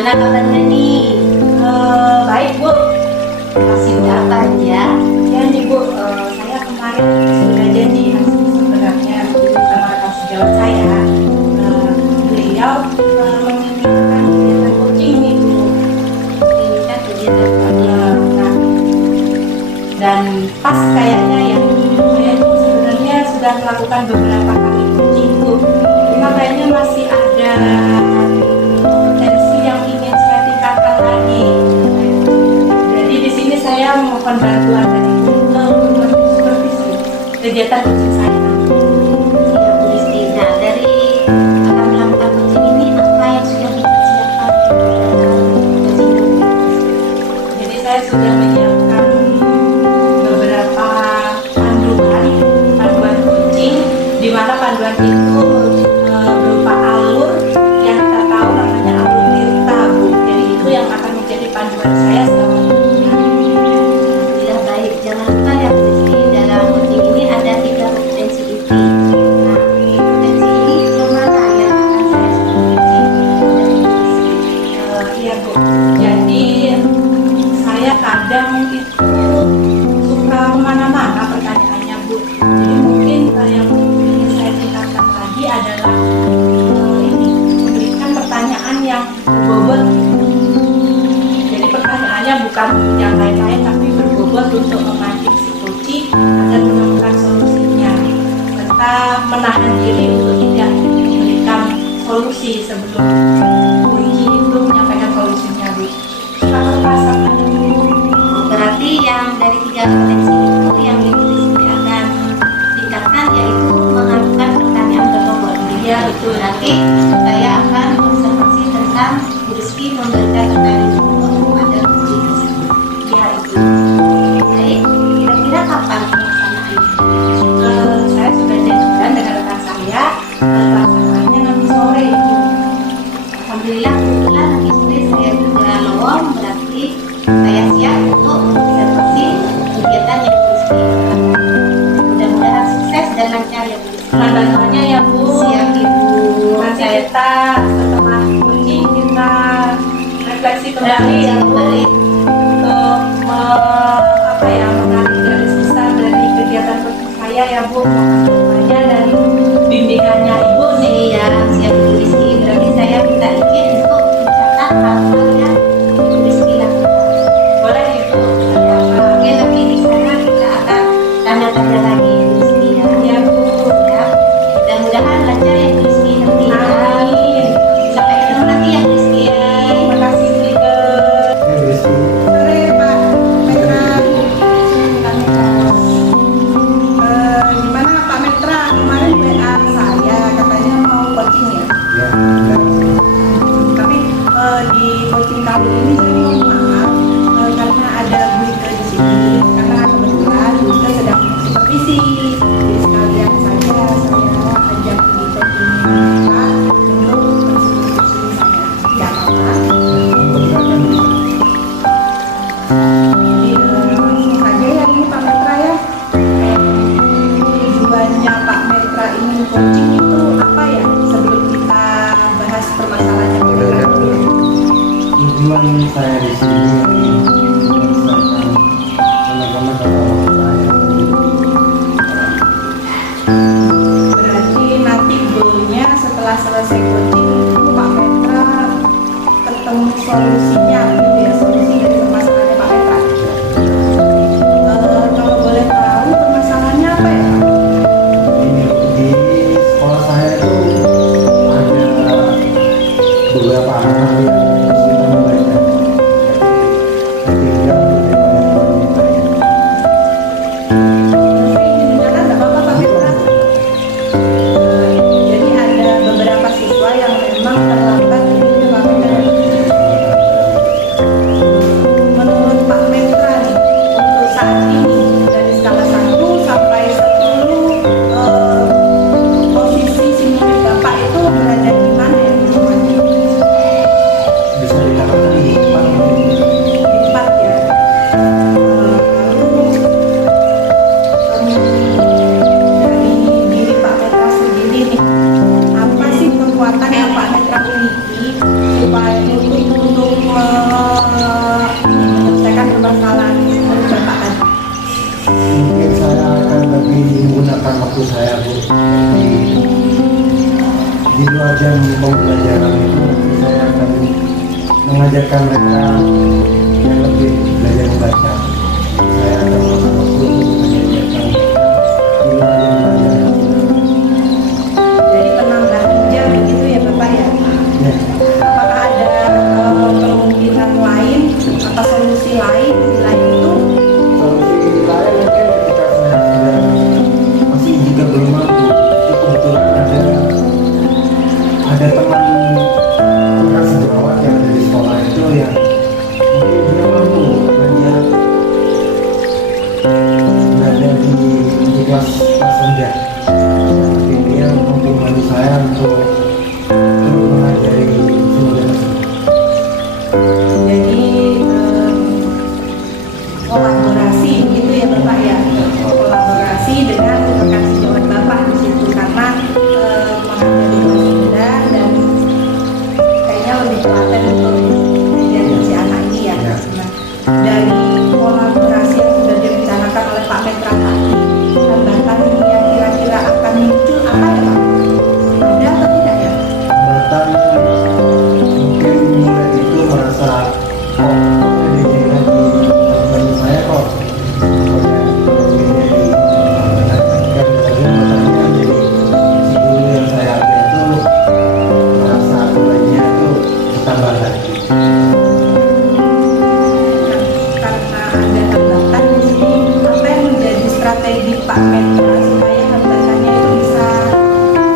Gimana kabarnya nih? Baik Bu, Masih berapa ya? ya nih Bu, saya kemarin sudah janji sebenarnya sama rekan sejawat saya. Beliau menginginkan kegiatan coaching nih Bu. Menginginkan kegiatan coaching. Nah, dan pas kayaknya ya, saya tuh sebenarnya sudah melakukan beberapa kali coaching Bu. Cuma kayaknya masih ada kompetensi yang ingin saya tingkatkan lagi. Jadi di sini saya mohon bantuan dari Bu untuk supervisi kegiatan coaching saya. Iya Bu Rizky. Nah, dari akan melakukan coaching ini apa yang sudah dipersiapkan coaching? Jadi saya sudah menyiapkan beberapa panduan coaching, di mana panduan itu berupa alur yang kita tahu namanya alur Tirta Bu. Jadi itu yang akan menjadi panduan saya selama ini. Ya baik, jangan lupa ya Bu Rizky, dalam coaching ini ada 3 kompetensi inti. Nah, kompetensi ini yang mana yang akan saya supervisi? Iya Bu. Jadi saya kadang itu suka kemana-mana pertanyaannya Bu. Jadi mungkin yang ingin saya tingkatkan lagi adalah ini memberikan pertanyaan yang berbobot. Jadi pertanyaannya bukan yang lain-lain tapi berbobot untuk memancing si coach agar menemukan solusinya, serta menahan diri untuk tidak memberikan solusi sebelum kunci itu menyampaikan solusinya Bu. Kalau pasangannya Berarti yang dari 3 kompetensi itu yang Ibu Rizky akan tingkatkan yaitu mengajukan pertanyaan berbobot. Iya, betul. Nanti saya akan observasi tentang Bu Rizky memberikan pertanyaan berbobot kepada coaching tersebut. ya itu. Baik, kira-kira kapan pelaksanaannya? Saya sudah janjikan dengan rekan saya pelaksanaannya nanti sore itu. Alhamdulillah kebetulan nanti sore saya juga lowong, berarti saya siap untuk observasi kegiatan yang Bu Rizky lakukan. Mudah-mudahan sukses dan lancar ya Bu Rizky. Mohon bantuannya ya Bu. Siap Ibu. Nanti kita setelah coaching kita refleksi kembali ya Bu Kembali. untuk menarik garis besar dari kegiatan coaching saya ya Bu. Mohon bantuannya dari bimbingannya Ibu nih. Iya, siap Bu Rizky. Berarti saya minta izin untuk mencatat hal-hal yang Bu Rizky lakukan. Boleh Ibu. Oke, nanti di sana kita akan tanya-tanya lagi Bu Rizky ya. Ya Bu. Ya. Mudah-mudahan lancar ya Bu Rizky nanti ya. Amin. Sampai ketemu nanti ya Bu Rizky. Terima kasih Rike. Sore Pak Metra. Gimana Pak Metra? Kemarin WA saya katanya mau coaching ya. Tapi di coaching kali ini saya mohon maaf karena ada Bu Rike di sini. Karena kebetulan Bu Rike sedang supervisi. Jadi sekalian saja saya ajak di coaching Pak untuk supervisi saya. Tidak apa-apa. Jadi langsung saja ya ini Pak Metra ya. Tujuannya Pak Metra ini coaching itu apa ya? Sebelum kita bahas permasalahannya Pak Metra dulu. Tujuan saya di sini menyelesaikan teman-teman atau saya. Berarti nanti goalnya setelah selesai coaching itu Pak Metra ketemu solusinya gitu ya, solusi dari permasalahannya Pak Metra. Kalau boleh tahu permasalahannya apa ya Pak? Ini di sekolah saya itu ada beberapa hal yang harus kita mulaikan. Ketiga, Tapi didengarkan nggak apa-apa Pak Metra. Jadi ada beberapa siswa yang memang terlambat ini Pak Metra. menggunakan waktu saya Bu di luar jam pembelajaran itu saya akan mengajarkan mereka yang lebih belajar membaca. Saya akan menggunakan waktu untuk mengajarkan di luar jam pelajaran. Jadi penambahan jam begitu ya Bapak ya? Ya. Apakah ada kemungkinan lain atau solusi lain selain itu? Solusi lain mungkin ketika saya sudah masih juga belum mampu, itu kebetulan ada teman bekas sejawat yang ada di sekolah itu yang mungkin dia mampu dan dia berada di kelas rendah. Mungkin dia mampu membantu saya untuk terus mengajari semuanya tersebut. Jadi kolaborasi gitu ya Bapak ya, kolaborasi dengan rekan sejawat Bapak di situ karena mengajari bahasa Sunda dan kayaknya lebih telaten untuk menjadi si anak ini ya. Ya. Nah, dari kolaborasi yang sudah direncanakan oleh Pak Petra tadi, hambatan yang kira-kira akan muncul apa ya Pak? Ada atau tidak ya? Hambatan mungkin mulai itu merasa kok ini lagi teman saya kok pokoknya ini jadi kan lagi hambatannya jadi si guru yang saya ada itu merasa bebannya itu bertambah lagi. Karena ada hambatan di sini, apa yang menjadi strategi Pak Petra supaya hambatannya itu bisa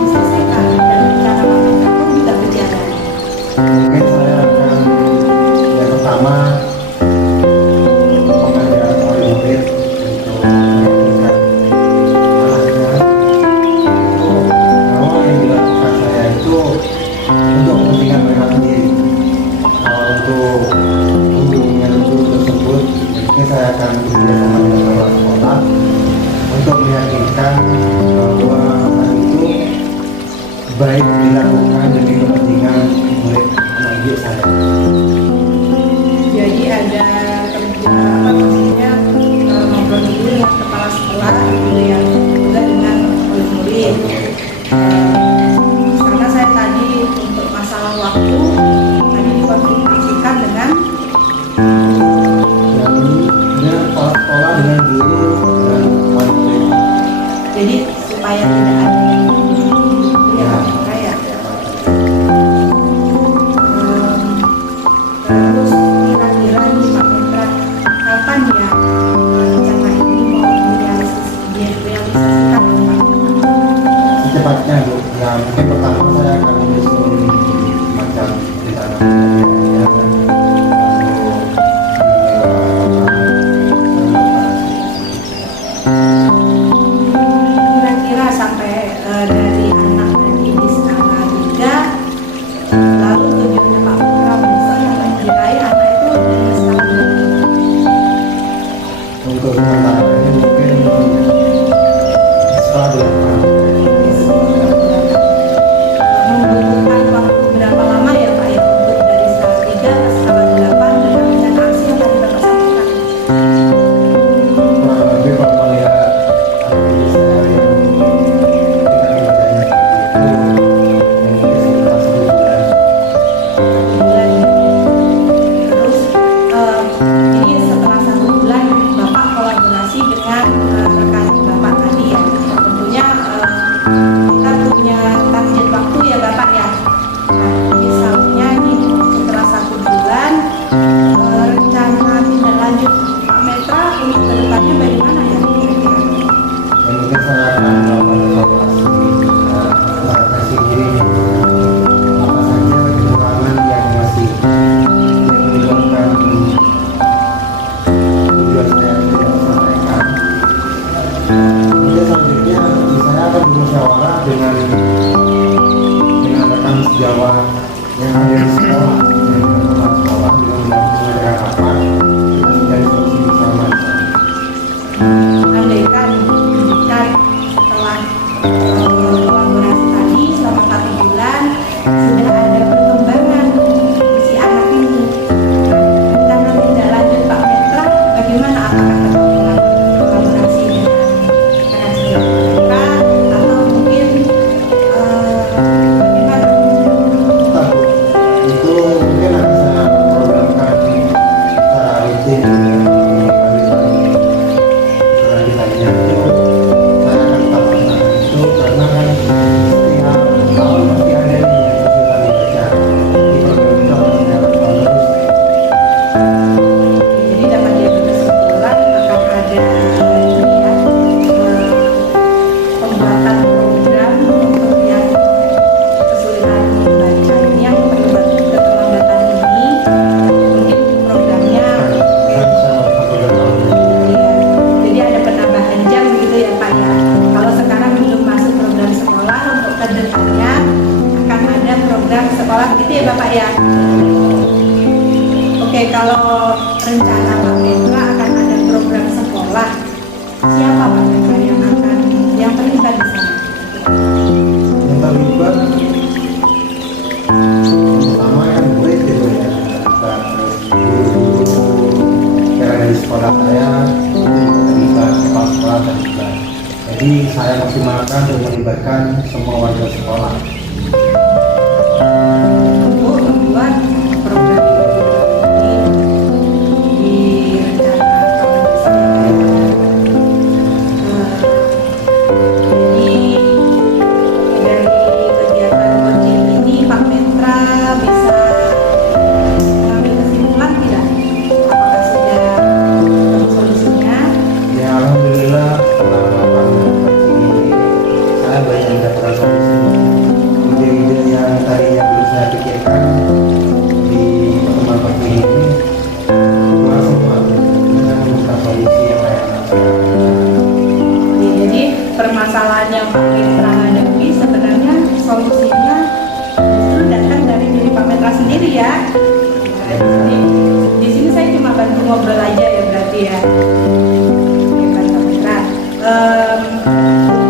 diselesaikan dan rencana Pak Petra pun bisa berjalan? Mungkin saya akan yang pertama mengajak wali murid untuk meyakinkan anaknya bahwa yang dilakukan saya itu untuk kepentingan mereka sendiri. Kalau untuk hubungan guru tersebut, mungkin saya akan bekerjasama dengan kepala sekolah untuk meyakinkan bahwa hal itu baik dilakukan demi kepentingan murid anak didik saya. Jadi ada kemungkinan apa maksudnya ngobrol dulu dengan kepala sekolah gitu ya, juga dengan murid-murid. Karena saya tadi untuk masalah waktu tadi dikonsultasikan dengan Dan dengan kepala sekolah, dengan guru dan wali murid. jadi supaya tidak ada yang ya Pak ya. Terus kira-kira nih Pak Petra, kapan ya rencana ini mau direalisasikan Pak? Secepatnya Bu, ya mungkin pertama saya akan menyusun macam rencana pembelajarannya dan Kira-kira sampai dari anak nanti di skala 3, lalu tujuannya Pak Petra bisa sampai diraih anak itu dari skala 2. untuk sementara ini mungkin setelah dilakukan Membutuhkan waktu berapa lama ya Pak ya untuk dari skala 3 ke skala 8 dengan rencana aksi yang tadi Bapak sampaikan? kurang lebih kalau melihat anak saya yang ketika bacanya seperti itu yang mungkin sekitar 1 bulan. Bulan. Terus ini setelah 1 bulan Bapak kolaborasi dengan rekan Bapak tadi ya. Tentunya kita punya target waktu ya Bapak ya. Nah, misalnya nih setelah 1 bulan rencana tindak lanjut Pak Petra untuk kedepannya bagaimana ya kira-kira? Dan mungkin saya akan melakukan evaluasi evaluasi diri apa saja kekurangan yang masih menyebabkan tujuan saya tidak tersampaikan. Kemudian selanjutnya saya akan bermusyawarah dengan rekan sejawat yang ada di sekolah dengan kepala sekolah dengan mengadakan rapat kita mencari solusi bersama di sana. Andaikan setelah kolaborasi tadi selama 1 bulan sudah ada perkembangan si anak ini, rencana tindak lanjut Pak Petra bagaimana? Apakah tetap kolaborasi dengan rekan sejawat ya Bapak ya. Oke, kalau rencana Pak Petra akan ada program sekolah, siapa Pak Petra yang terlibat di sana? Yang terlibat pertama kan murid gitu ya, terus guru-guru yang ada di sekolah saya itu terlibat, kepala sekolah terlibat. Jadi saya maksimalkan untuk melibatkan semua warga sekolah. Untuk membuat program ini direncanakan jadi dari kegiatan coaching ini Pak Petra bisa mengambil kesimpulan tidak? Apakah sudah ketemu solusinya? Ya alhamdulillah setelah melakukan coaching ini saya banyak mendapatkan solusi. Ide-ide yang tadinya belum saya pikirkan di pertemuan coaching ini keluar semua dengan menemukan solusi yang layak. Jadi permasalahan yang Pak Petra hadapi sebenarnya solusinya justru datang dari diri Pak Petra sendiri ya. Jadi di sini saya cuma bantu ngobrol aja ya berarti ya. Hebat Pak Petra.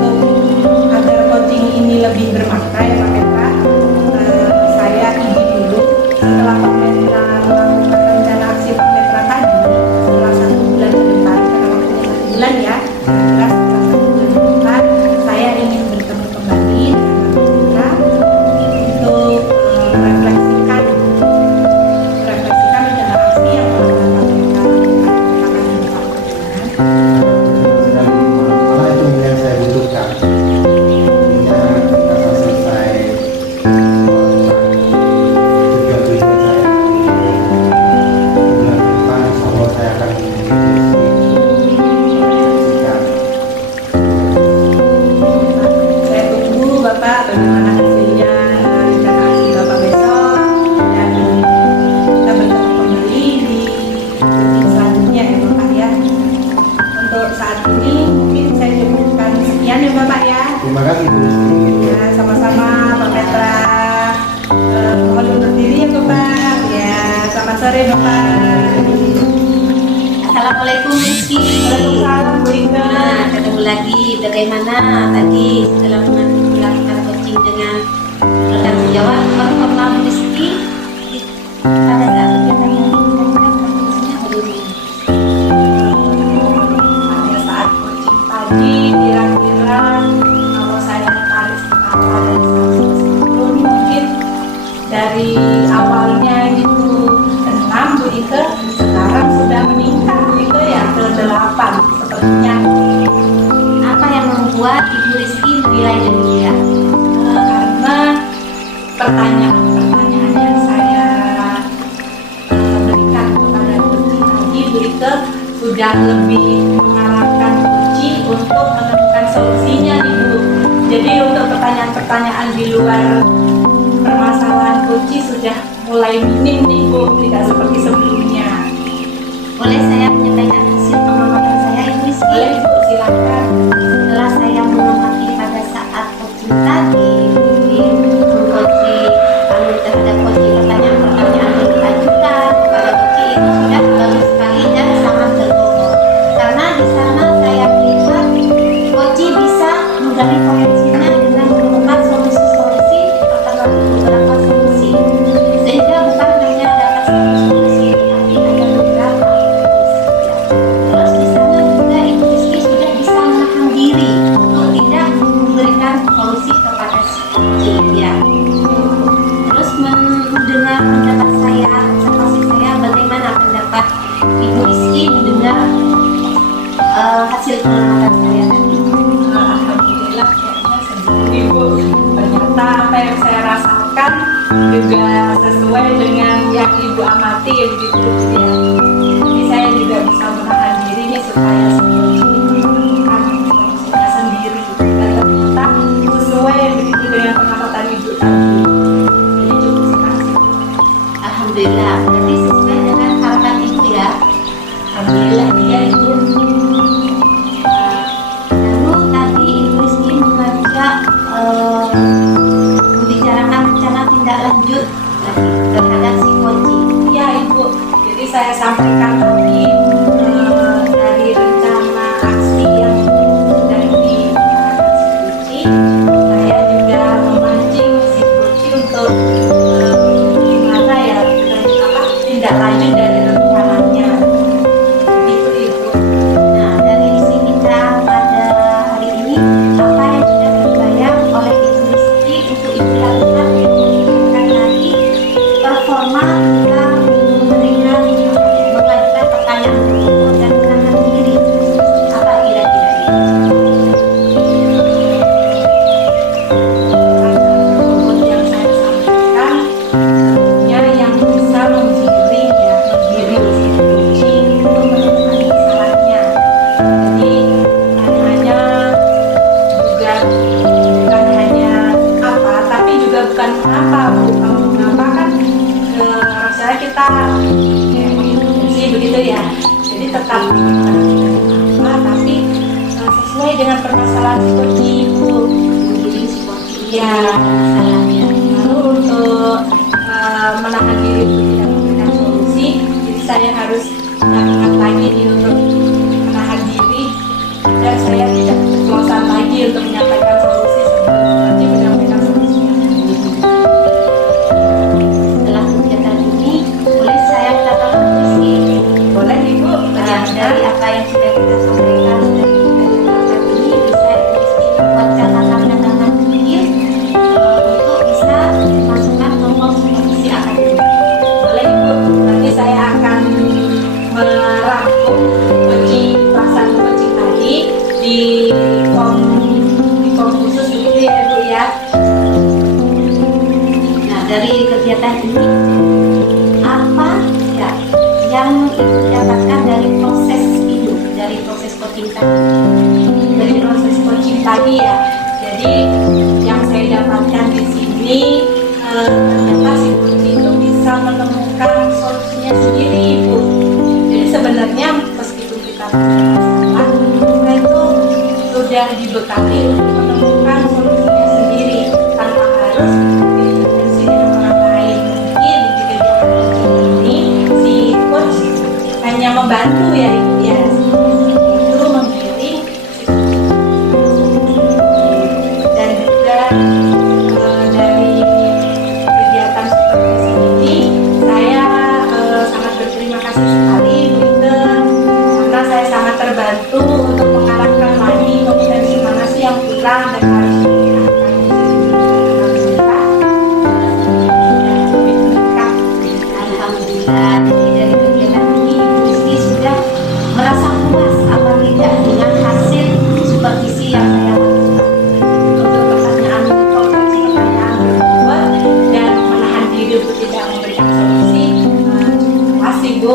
Untuk agar coaching ini lebih bermakna ya Pak Petra, saya izin dulu setelah Pak Petra melakukan rencana aksi Pak Petra tadi setelah 1 bulan ke depan, karena waktunya 1 bulan ya. Setelah 1 bulan ke depan, saya ingin bertemu kembali dengan Pak Petra untuk merefleksikan rencana aksi yang telah Pak Petra lakukan di depan. Dan malah itu yang saya butuhkan. Intinya kita selesai tujuan-tujuan saya bulan depan, insya Allah saya akan menyaksikan. Saya tunggu Bapak bagaimana hasilnya rencana aksi Bapak besok, dan kita bertemu kembali di meeting selanjutnya ya Bapak ya. Untuk saat ini mungkin saya cukupkan sekian ya Bapak ya. Terima kasih Bu Rizky. Ya sama-sama Pak Petra. Mohon undur diri ya Bapak. Ya selamat sore Bapak. Assalamualaikum Rizky. Waalaikumsalam Bu Ika. Nah, ketemu lagi. Bagaimana tadi setelah melakukan coaching dengan rekan sejawat performa Rizky pada saat kegiatan yang kira-kira kondisinya bagaimana? Pada saat coaching tadi kira-kira kalau saya tarik skala dari 1 ke 10 mungkin dari awalnya itu 6 Bu Ike, sekarang sudah meningkat Bu Ike ya ke 8 sepertinya. Apa yang membuat Ibu Rizky menilai demikian? Karena pertanyaan-pertanyaan yang saya berikan kepada Coach tadi Bu Ike sudah lebih mengarahkan Coach untuk menemukan solusinya nih Bu. Jadi untuk pertanyaan-pertanyaan di luar permasalahan Coach sudah mulai minim nih Bu, tidak seperti sebelumnya. Boleh saya menyampaikan hasil pengamatan saya Ibu Rizky? Boleh Bu, silakan. Setelah saya mengamati pada saat coaching tadi, mungkin mengcoaching terhadap coaching pertanyaan-pertanyaan yang diajukan kepada coaching itu sudah bagus sekali dan sangat tertolong. Karena di sana saya melihat coaching bisa menggali potensinya dengan menemukan solusi-solusi terhadap beberapa solusi, sehingga bukan hanya dapat satu solusi, tapi ada beberapa. Terus di sana juga Ibu Rizky sudah bisa menahan diri untuk tidak memberikan solusi kepada si coaching ya. Terus mendengar pendapat saya, observasi saya, bagaimana pendapat Ibu Rizky mendengar hasil pengamatan saya tadi. Alhamdulillah kayaknya sendiri Bu. Ternyata apa yang saya rasakan juga sesuai dengan yang Ibu amati begitu ya. Jadi saya juga bisa menahan diri nih supaya sebelum ini menemukan solusinya sendiri, dan ternyata sesuai begitu dengan pengamatan Ibu tadi. Jadi cukup sekali. Alhamdulillah, berarti sesuai dengan harapan Ibu ya. Alhamdulillah dia Ibu. Lalu tadi Ibu Rizky mengajak membicarakan rencana tindak lanjut saya juga memancing si Koci untuk gimana ya, tindak lanjut dari rencananya. Begitu Ibu. Nah, dari misi kita pada hari ini, apa yang sudah terbayang oleh Ibu Rizky untuk Ibu lakukan untuk meningkatkan lagi performa kita memberikan mengajukan pertanyaan berikut dan menahan diri. Apa kira-kira itu? Bobot yang saya sampaikan tentunya yang bisa menggiring ya, menggiring si kucing untuk menemukan kesalahannya. Jadi hanya juga bukan hanya apa, tapi juga bukan mengapa Bu. Kalau mengapa kan rasanya kita sih begitu ya. Jadi tetap apa, tapi sesuai dengan permasalahan si kucing Bu. Jadi si Koci ini Ya. masalahnya. Lalu untuk menahan diri untuk tidak memberikan solusi, jadi saya harus ingat lagi nih untuk menahan diri dan saya tidak keceplosan lagi untuk menyampaikan solusi sebelum nanti menyampaikan solusinya sendiri. Setelah kegiatan ini, boleh saya minta tolong Bu Rizky? Boleh Ibu? Nah, dari apa yang sudah kita sampaikan, sudah kita jelaskan ini, bisa Ibu Rizky buat catatan-catatan kecil untuk bisa dimasukkan ke form supervisi akademik. Boleh Ibu. Nanti saya akan merangkum perasaan kucing tadi di form khusus begitu ya Ibu ya. Nah, dari kegiatan ini, apa ya yang Ibu dapatkan dari proses itu, dari proses coaching tadi? Dari proses coaching tadi ya. Jadi yang saya dapatkan di sini ternyata si kucing itu bisa menemukan solusinya sendiri Ibu. Jadi sebenarnya meskipun kita punya masalah, kita itu sudah dibekali untuk menemukan solusinya sendiri tanpa harus diintervensi dengan orang lain. Mungkin di kegiatan coaching ini si coach hanya membantu ya Ibu ya. Itu menggiring dan juga dari kegiatan supervisi ini saya sangat berterima kasih sekali Bu Ike, karena saya sangat terbantu untuk mengarahkan lagi kompetensi mana sih yang kurang dan harus ditingkatkan. Alhamdulillah sudah lebih meningkat. Alhamdulillah, jadi dari kegiatan ini Ibu Rizky sudah merasa puas apa tidak dengan hasil supervisi yang saya lakukan. Untuk pertanyaan kompetensi pertanyaan berbuat dan menahan diri untuk tidak memberikan solusi, masih Bu.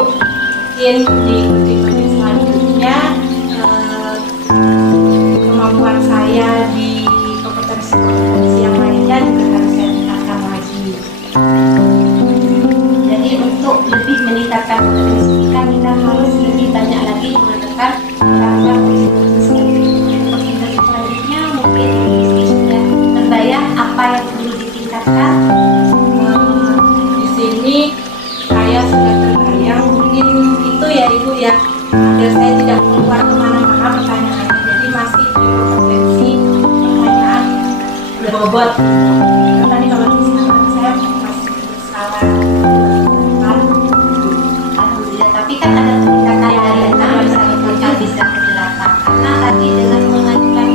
Mungkin di kucing-kucing selanjutnya kemampuan saya di kompetensi yang lainnya juga harus saya tingkatkan lagi. Jadi untuk lebih meningkatkan kompetensi kita harus lebih banyak lagi menggunakan program coaching selanjutnya. Mungkin Ibu Rizky sudah terbayang apa yang perlu ditingkatkan. Di sini saya sudah terbayang mungkin itu ya Ibu ya, agar saya tidak keluar kemana-mana pertanyaannya, jadi masih di kompetensi pertanyaan berbobot. Karena tadi kalau di sana saya masih bersalah. Alhamdulillah, tapi kan ada peningkatan dari 6 bisa ke 7 bisa ke 8. Karena tadi dengan mengajukan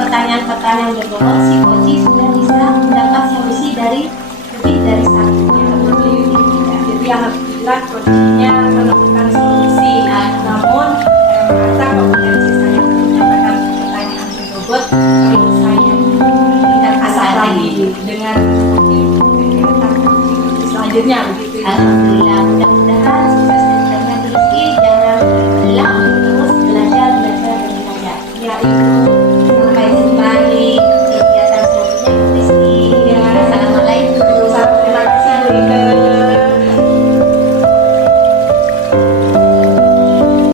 pertanyaan-pertanyaan berbobot, si coach sudah bisa mendapat solusi dari lebih dari satu. Jadi alhamdulillah coachingnya menemukan solusi. Namun saya merasa kompetensi saya untuk menyampaikan pertanyaan berbobot perlu saya asah lagi dengan mungkin kegiatan coaching selanjutnya begitu ya. Alhamdulillah, mudah-mudahan sukses